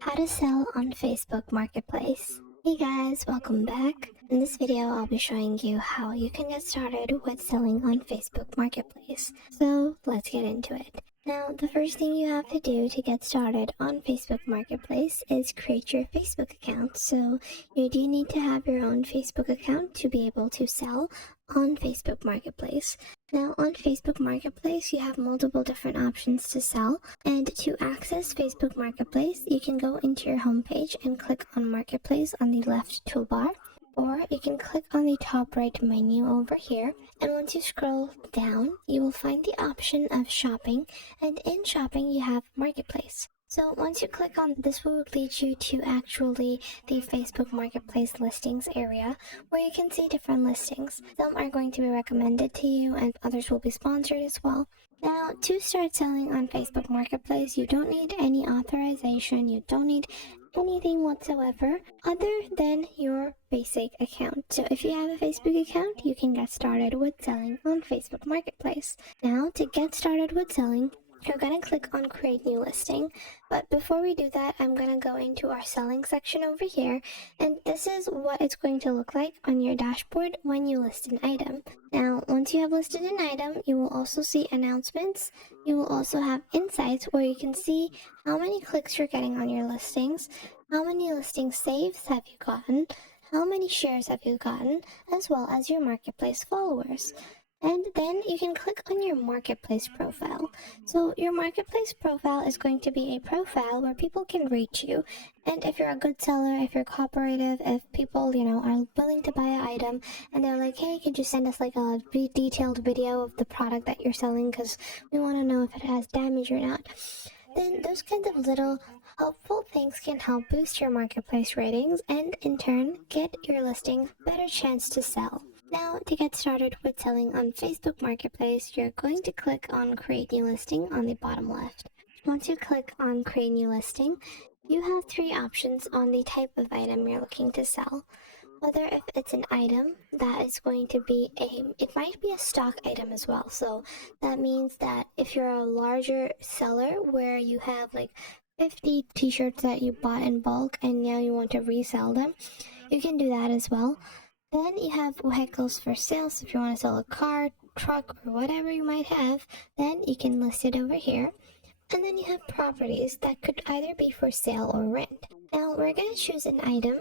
How to sell on Facebook Marketplace. Hey guys, welcome back. In this video, I'll be showing you how you can get started with selling on Facebook Marketplace. So let's get into it. Now, the first thing you have to do to get started on Facebook Marketplace is create your Facebook account. So you do need to have your own Facebook account to be able to sell on Facebook Marketplace. Now, on Facebook Marketplace, you have multiple different options to sell. And to access Facebook Marketplace, you can go into your homepage and click on Marketplace on the left toolbar. Or you can click on the top right menu over here, and once you scroll down, you will find the option of shopping, and in shopping you have Marketplace. So once you click on this, will lead you to actually the Facebook Marketplace listings area, where you can see different listings. Some are going to be recommended to you and others will be sponsored as well. Now, to start selling on Facebook Marketplace, you don't need any authorization, you don't need anything whatsoever other than your basic account. So if you have a Facebook account, you can get started with selling on Facebook Marketplace. Now, to get started with selling, you're going to click on create new listing, but before we do that, I'm going to go into our selling section over here, and this is what it's going to look like on your dashboard when you list an item. Now, once you have listed an item, you will also see announcements. You will also have insights where you can see how many clicks you're getting on your listings, how many listing saves have you gotten, how many shares have you gotten, as well as your marketplace followers. And then you can click on your marketplace profile. So your marketplace profile is going to be a profile where people can reach you. And if you're a good seller, if you're cooperative, if people, are willing to buy an item and they're like, hey, could you send us like a detailed video of the product that you're selling because we want to know if it has damage or not, then those kinds of little helpful things can help boost your marketplace ratings and in turn get your listing a better chance to sell. Now, to get started with selling on Facebook Marketplace, you're going to click on Create New Listing on the bottom left. Once you click on Create New Listing, you have three options on the type of item you're looking to sell. Whether if it's an item that is going to be it might be a stock item as well. So that means that if you're a larger seller where you have like 50 t-shirts that you bought in bulk and now you want to resell them, you can do that as well. Then you have vehicles for sale, so if you want to sell a car, truck, or whatever you might have, then you can list it over here. And then you have properties that could either be for sale or rent. Now we're going to choose an item,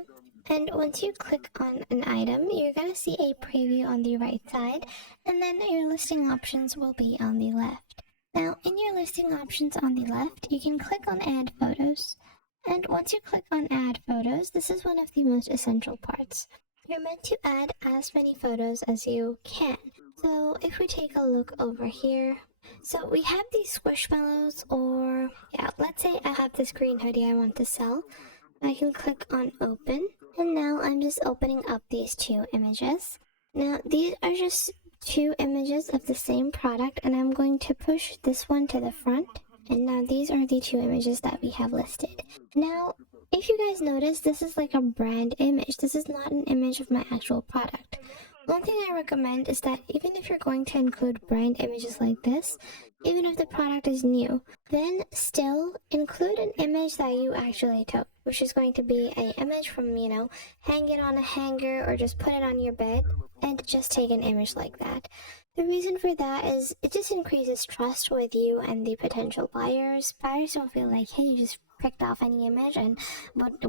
and once you click on an item, you're going to see a preview on the right side, and then your listing options will be on the left. Now in your listing options on the left, you can click on add photos. And once you click on add photos, this is one of the most essential parts. You're meant to add as many photos as you can. So if we take a look over here, so we have these squishmallows, or let's say I have this green hoodie I want to sell. I can click on open, and now I'm just opening up these two images. Now these are just two images of the same product, and I'm going to push this one to the front. And now these are the two images that we have listed. Now, if you guys notice, this is like a brand image. This is not an image of my actual product. One thing I recommend is that even if you're going to include brand images like this, even if the product is new, then still include an image that you actually took, which is going to be an image from, hang it on a hanger or just put it on your bed and just take an image like that. The reason for that is it just increases trust with you and the potential buyers. Buyers don't feel like, hey, you just picked off any image and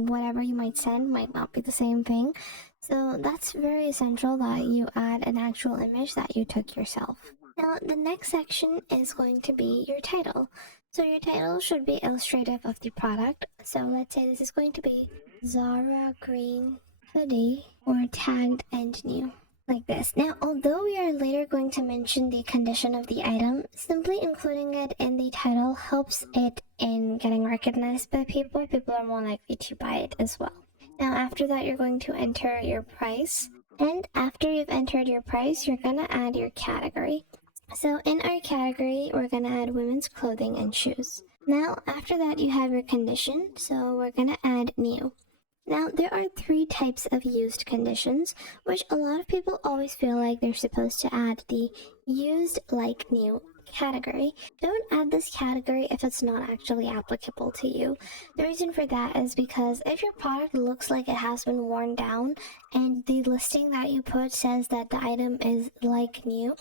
whatever you might send might not be the same thing. So that's very essential that you add an actual image that you took yourself. Now, the next section is going to be your title. So your title should be illustrative of the product. So let's say this is going to be Zara Green Hoodie or tagged and new. Like this. Now, although we are later going to mention the condition of the item, simply including it in the title helps it in getting recognized by people. People are more likely to buy it as well. Now, after that, you're going to enter your price. And after you've entered your price, you're going to add your category. So in our category, we're going to add women's clothing and shoes. Now, after that, you have your condition. So we're going to add new. Now, there are three types of used conditions, which a lot of people always feel like they're supposed to add the used like new category. Don't add this category if it's not actually applicable to you. The reason for that is because if your product looks like it has been worn down and the listing that you put says that the item is like new,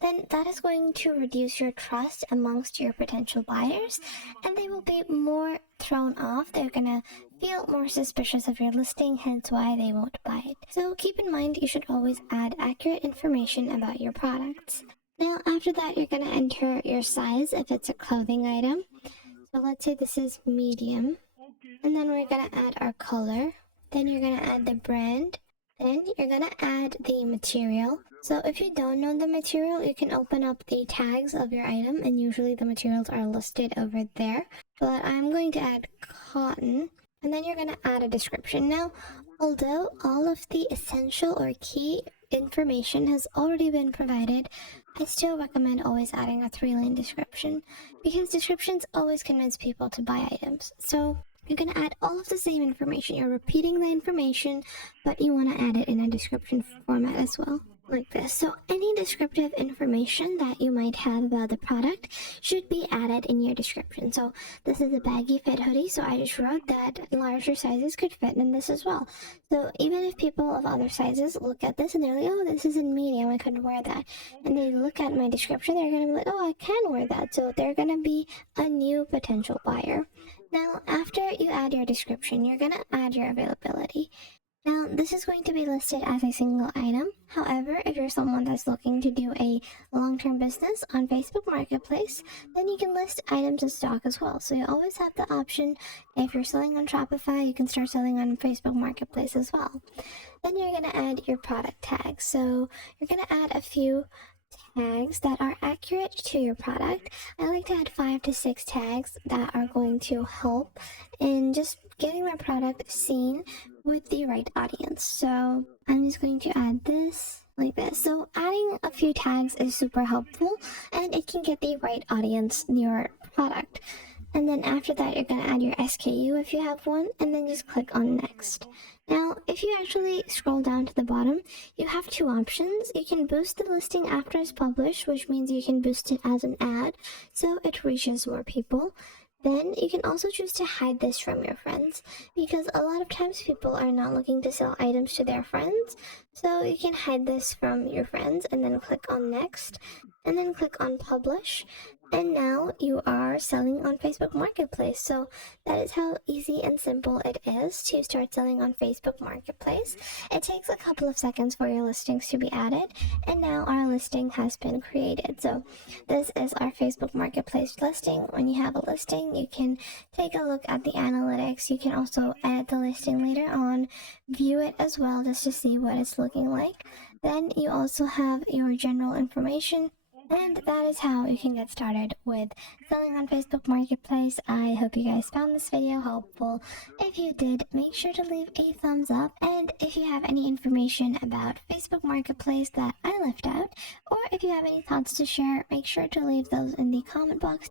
then that is going to reduce your trust amongst your potential buyers, and they will be more thrown off. They're gonna feel more suspicious of your listing, hence why they won't buy it. So keep in mind, you should always add accurate information about your products. Now after that, you're gonna enter your size if it's a clothing item. So let's say this is medium, and then we're gonna add our color, then you're gonna add the brand, then you're gonna add the material. So if you don't know the material, you can open up the tags of your item, and usually the materials are listed over there. But I'm going to add cotton, and then you're gonna add a description. Now, although all of the essential or key information has already been provided, I still recommend always adding a 3-line description, because descriptions always convince people to buy items. So you're going to add all of the same information. You're repeating the information, but you want to add it in a description format as well, like this. So any descriptive information that you might have about the product should be added in your description. So this is a baggy fit hoodie, so I just wrote that larger sizes could fit in this as well. So even if people of other sizes look at this and they're like, oh, this is in medium, I couldn't wear that, and they look at my description, they're going to be like, oh, I can wear that. So they're going to be a new potential buyer. Now, after you add your description, you're going to add your availability. Now, this is going to be listed as a single item. However, if you're someone that's looking to do a long-term business on Facebook Marketplace, then you can list items in stock as well. So you always have the option, if you're selling on Shopify, you can start selling on Facebook Marketplace as well. Then you're going to add your product tags. So you're going to add a few tags that are accurate to your product. I like to add 5 to 6 tags that are going to help in just getting my product seen with the right audience. So I'm just going to add this like this. So adding a few tags is super helpful, and it can get the right audience in your product. And then after that, you're going to add your SKU if you have one, and then just click on next. Now, if you actually scroll down to the bottom, you have 2 options. You can boost the listing after it's published, which means you can boost it as an ad, so it reaches more people. Then you can also choose to hide this from your friends, because a lot of times people are not looking to sell items to their friends. So you can hide this from your friends, and then click on next, and then click on publish. And now you are selling on Facebook Marketplace. So that is how easy and simple it is to start selling on Facebook Marketplace. It takes a couple of seconds for your listings to be added, and now our listing has been created. So this is our Facebook Marketplace listing. When you have a listing, you can take a look at the analytics. You can also edit the listing later on, view it as well just to see what it's looking like. Then you also have your general information. And that is how you can get started with selling on Facebook Marketplace. I hope you guys found this video helpful. If you did, make sure to leave a thumbs up. And if you have any information about Facebook Marketplace that I left out, or if you have any thoughts to share, make sure to leave those in the comment box.